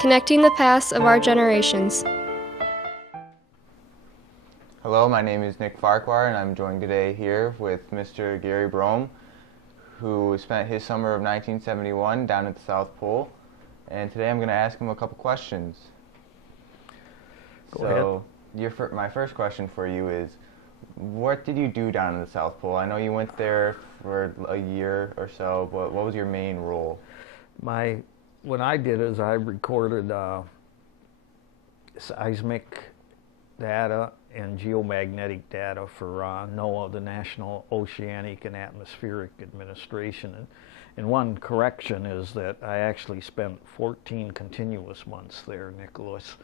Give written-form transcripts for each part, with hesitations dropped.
connecting the paths of our generations. Hello, my name is Nick Farquhar, and I'm joined today here with Mr. Gary Brome, who spent his summer of 1971 down at the South Pole. And today I'm going to ask him a couple questions. Go ahead. My first question for you is, what did you do down in the South Pole? I know you went there for a year or so, but what was your main role? What I did is I recorded seismic data and geomagnetic data for NOAA, the National Oceanic and Atmospheric Administration. And one correction is that I actually spent 14 continuous months there, Nicholas.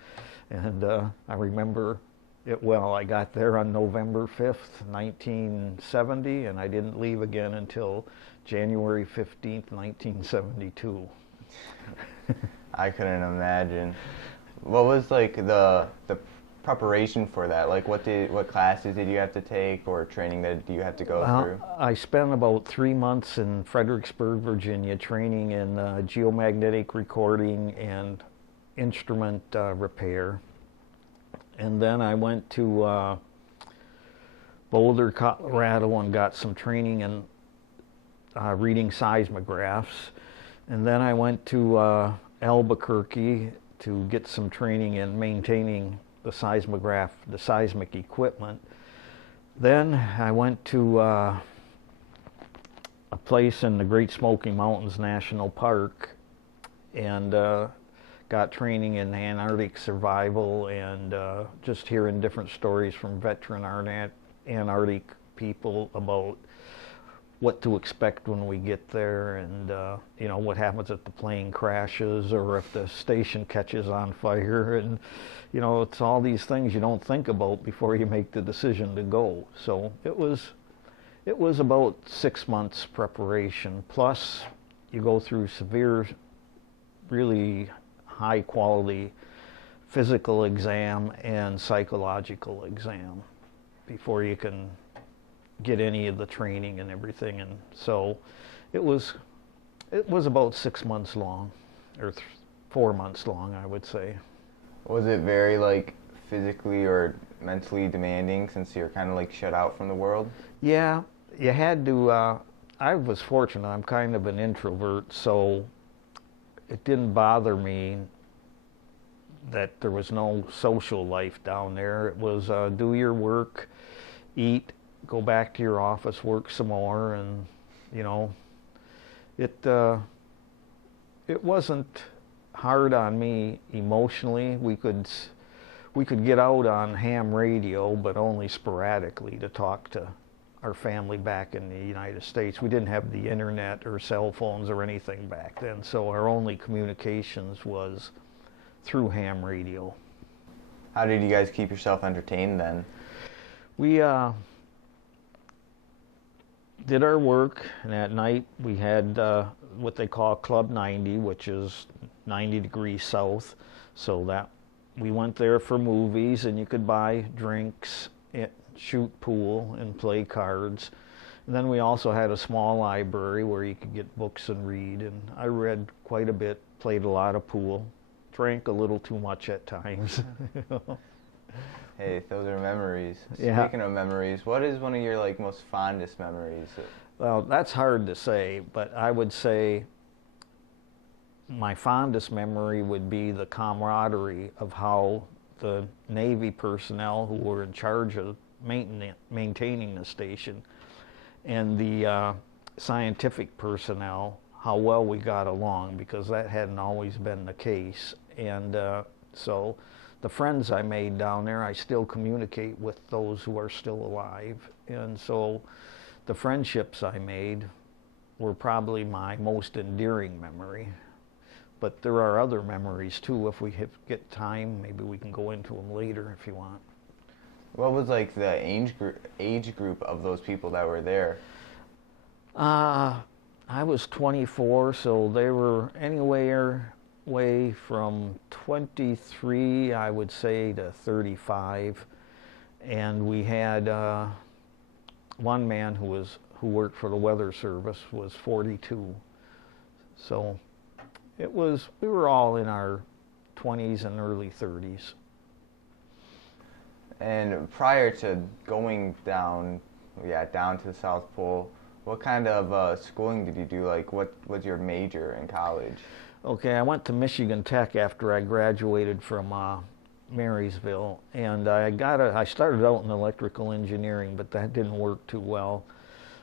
And I remember it well. I got there on November 5th, 1970, and I didn't leave again until January 15th, 1972. I couldn't imagine. What was like the preparation for that? Like what classes did you have to take or training that you had to go through? I spent about 3 months in Fredericksburg, Virginia, training in geomagnetic recording and instrument repair. And then I went to Boulder, Colorado, and got some training in reading seismographs. And then I went to Albuquerque to get some training in maintaining the seismic equipment. Then I went to a place in the Great Smoky Mountains National Park and got training in Antarctic survival and just hearing different stories from veteran Antarctic people about what to expect when we get there, and what happens if the plane crashes or if the station catches on fire, and it's all these things you don't think about before you make the decision to go. So it was about 6 months preparation, plus you go through severe, really high quality physical exam and psychological exam before you can get any of the training and everything. And so it was about 6 months long, or 4 months long, I would say. Was it very physically or mentally demanding since you're kind of shut out from the world? Yeah, you had to. I was fortunate. I'm kind of an introvert, so it didn't bother me that there was no social life down there. It was do your work, eat, go back to your office, work some more, and it wasn't hard on me emotionally. We could get out on ham radio, but only sporadically to talk to our family back in the United States. We didn't have the internet or cell phones or anything back then, so our only communications was through ham radio. How did you guys keep yourself entertained then? We did our work, and at night we had what they call Club 90, which is 90 degrees south. So that we went there for movies, and you could buy drinks, shoot pool, and play cards. And then we also had a small library where you could get books and read. And I read quite a bit, played a lot of pool, drank a little too much at times. Hey, those are memories. Yeah. Speaking of memories, what is one of your most fondest memories? Well, that's hard to say, but I would say my fondest memory would be the camaraderie of how the Navy personnel who were in charge of maintaining the station and the scientific personnel, how well we got along, because that hadn't always been the case. And so the friends I made down there, I still communicate with those who are still alive. And so the friendships I made were probably my most endearing memory. But there are other memories too. If we get time, maybe we can go into them later if you want. What was the age group of those people that were there? I was 24, so they were anywhere from 23, I would say, to 35. And we had one man who worked for the Weather Service was 42. So we were all in our 20s and early 30s. And prior to going down to the South Pole, what kind of schooling did you do? Like, what was your major in college? Okay, I went to Michigan Tech after I graduated from Marysville, and I started out in electrical engineering, but that didn't work too well.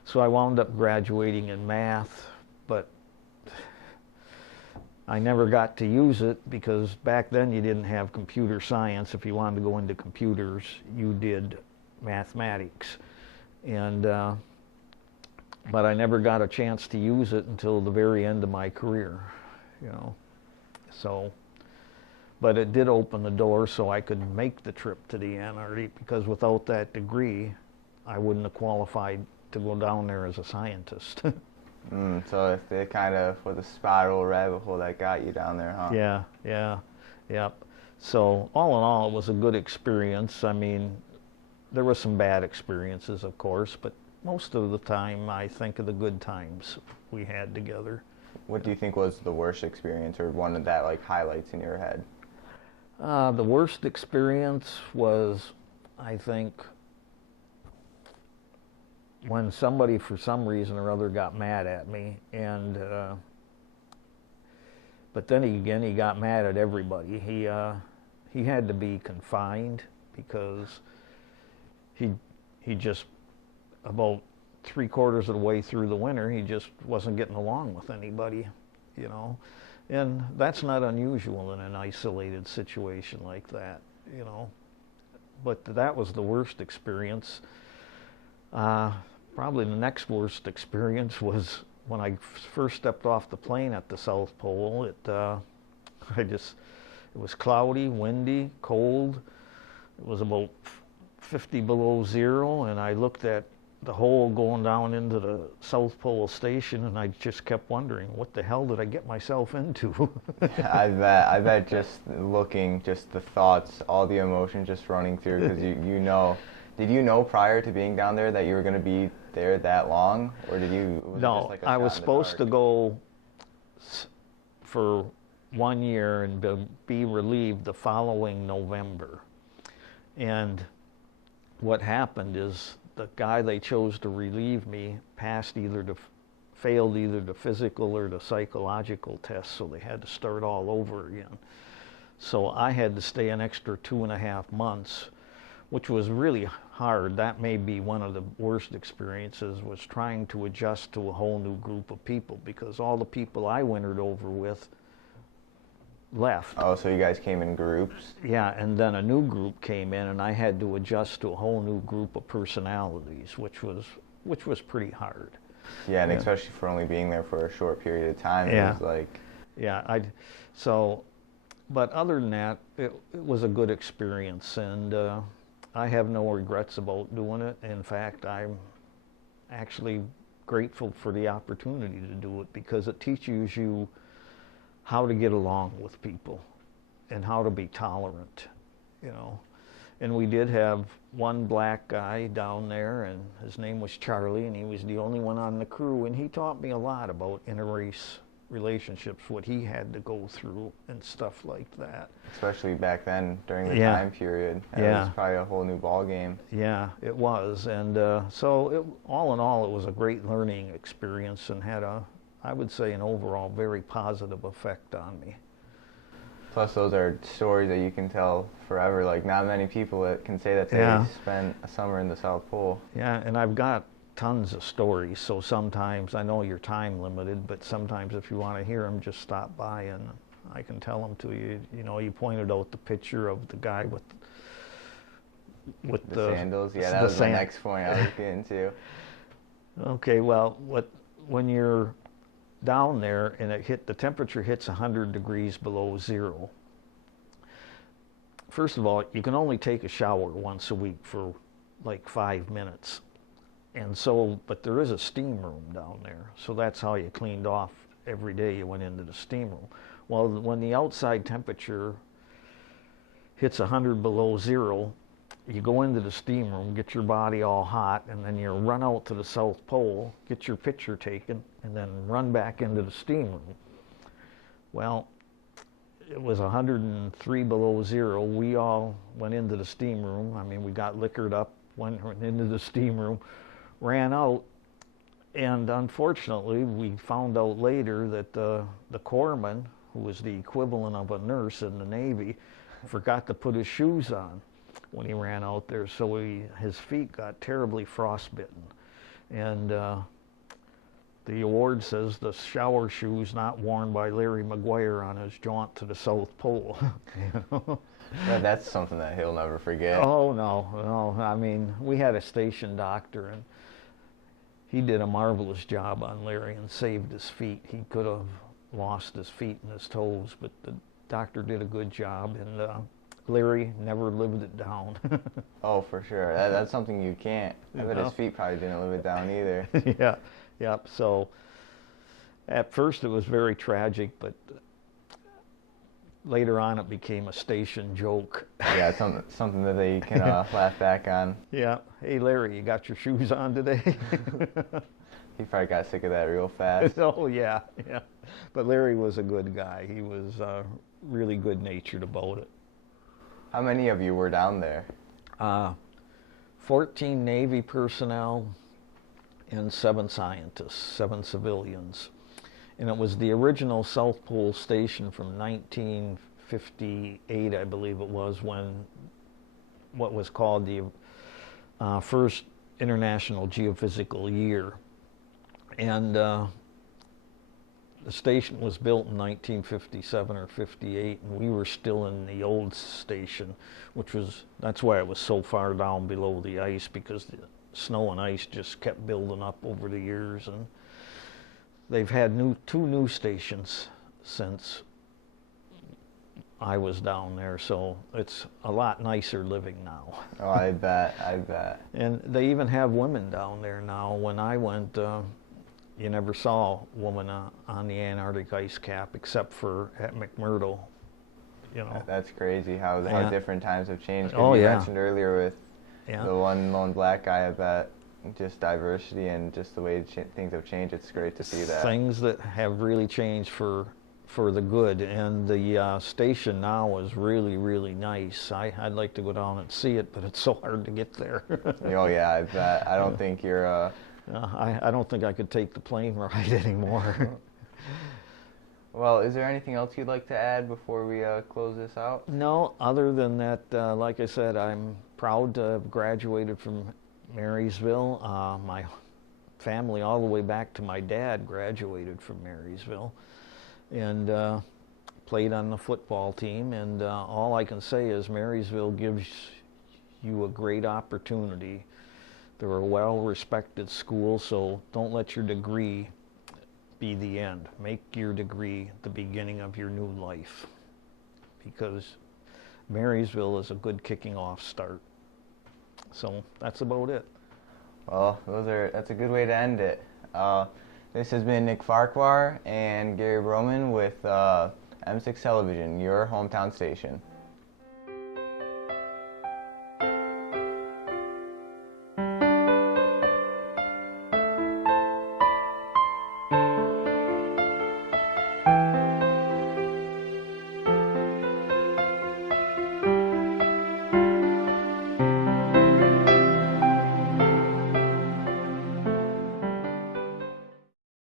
So I wound up graduating in math, but I never got to use it because back then you didn't have computer science. If you wanted to go into computers, you did mathematics. And but I never got a chance to use it until the very end of my career, you know. So, but it did open the door so I could make the trip to the Antarctic, because without that degree, I wouldn't have qualified to go down there as a scientist. So it kind of was a spiral rabbit hole that got you down there, huh? Yep. So all in all, it was a good experience. I mean, there were some bad experiences, of course, but most of the time I think of the good times we had together. What do you think was the worst experience, or one of that like highlights in your head? The worst experience was, I think, when somebody for some reason or other got mad at me, and but then again he got mad at everybody. He had to be confined because he just, about 3/4 of the way through the winter, he just wasn't getting along with anybody, you know. And that's not unusual in an isolated situation like that, you know. But that was the worst experience. Probably the next worst experience was when I first stepped off the plane at the South Pole. It was cloudy, windy, cold. It was about 50 below zero, and I looked at the hole going down into the South Pole station, and I just kept wondering, what the hell did I get myself into? I bet just looking, just the thoughts, all the emotion just running through, because you know. Did you know prior to being down there that you were going to be there that long, or did you? No, I was supposed to go for 1 year and be relieved the following November. And what happened is the guy they chose to relieve me failed either the physical or the psychological test, so they had to start all over again. So I had to stay an extra 2.5 months, which was really hard. That may be one of the worst experiences, was trying to adjust to a whole new group of people, because all the people I wintered over with left. Oh, so you guys came in groups? Yeah, and then a new group came in, and I had to adjust to a whole new group of personalities, which was pretty hard. Yeah, and especially for only being there for a short period of time, it was like... Yeah, but other than that, it was a good experience, and I have no regrets about doing it. In fact, I'm actually grateful for the opportunity to do it, because it teaches you how to get along with people and how to be tolerant, you know. And we did have one black guy down there, and his name was Charlie, and he was the only one on the crew, and he taught me a lot about interrace relationships, what he had to go through and stuff like that. Especially back then, during the time period. It was probably a whole new ball game. Yeah, it was. And so all in all, it was a great learning experience, and had I would say, an overall very positive effect on me. Plus, those are stories that you can tell forever. Like, not many people that can say that they spent a summer in the South Pole. Yeah, and I've got tons of stories, so sometimes, I know you're time limited, but sometimes if you want to hear them, just stop by and I can tell them to you. You know, you pointed out the picture of the guy with the sandals. Yeah, that was the next point I was getting to. Okay, well, when you're down there and the temperature hits 100 degrees below zero, first of all, you can only take a shower once a week for like 5 minutes. And so, but there is a steam room down there, so that's how you cleaned off every day. You went into the steam room. Well, when the outside temperature hits 100 below zero, you go into the steam room, get your body all hot, and then you run out to the South Pole, get your picture taken, and then run back into the steam room. Well, it was 103 below zero. We all went into the steam room. I mean, we got liquored up, went into the steam room, ran out, and unfortunately, we found out later that the corpsman, who was the equivalent of a nurse in the Navy, forgot to put his shoes on when he ran out there, so his feet got terribly frostbitten. And the award says the shower shoes not worn by Larry McGuire on his jaunt to the South Pole. You know? Yeah, that's something that he'll never forget. Oh, no. I mean, we had a station doctor, and he did a marvelous job on Larry and saved his feet. He could have lost his feet and his toes, but the doctor did a good job, and Larry never lived it down. Oh, for sure. That's something you can't. I bet his feet probably didn't live it down either. Yeah, yep. So at first it was very tragic, but later on it became a station joke. Yeah, it's something that they can laugh back on. Yeah. Hey, Larry, you got your shoes on today? He probably got sick of that real fast. Oh, yeah. But Larry was a good guy. He was really good-natured about it. How many of you were down there? 14 Navy personnel and 7 scientists, 7 civilians. And it was the original South Pole station from 1958, I believe it was, when what was called the first International Geophysical Year. And the station was built in 1957 or 58, and we were still in the old station, that's why it was so far down below the ice, because the snow and ice just kept building up over the years. And they've had 2 new stations since I was down there, so it's a lot nicer living now. Oh, I bet. And they even have women down there now. When I went, you never saw a woman on the Antarctic ice cap except for at McMurdo. You know. That's crazy how different times have changed. Oh, you yeah. mentioned earlier with the one lone black guy, I bet just diversity and just the way things have changed, it's great to see that. Things that have really changed for the good, and the station now is really, really nice. I'd like to go down and see it, but it's so hard to get there. Oh, yeah, I bet. I don't think you're... I don't think I could take the plane ride anymore. Well, is there anything else you'd like to add before we close this out? No, other than that, like I said, I'm proud to have graduated from Marysville. My family, all the way back to my dad, graduated from Marysville, and played on the football team. And all I can say is Marysville gives you a great opportunity. They're a well-respected school, so don't let your degree be the end. Make your degree the beginning of your new life, because Marysville is a good kicking off start. So that's about it. Well, that's a good way to end it. This has been Nick Farquhar and Gary Broman with M6 Television, your hometown station.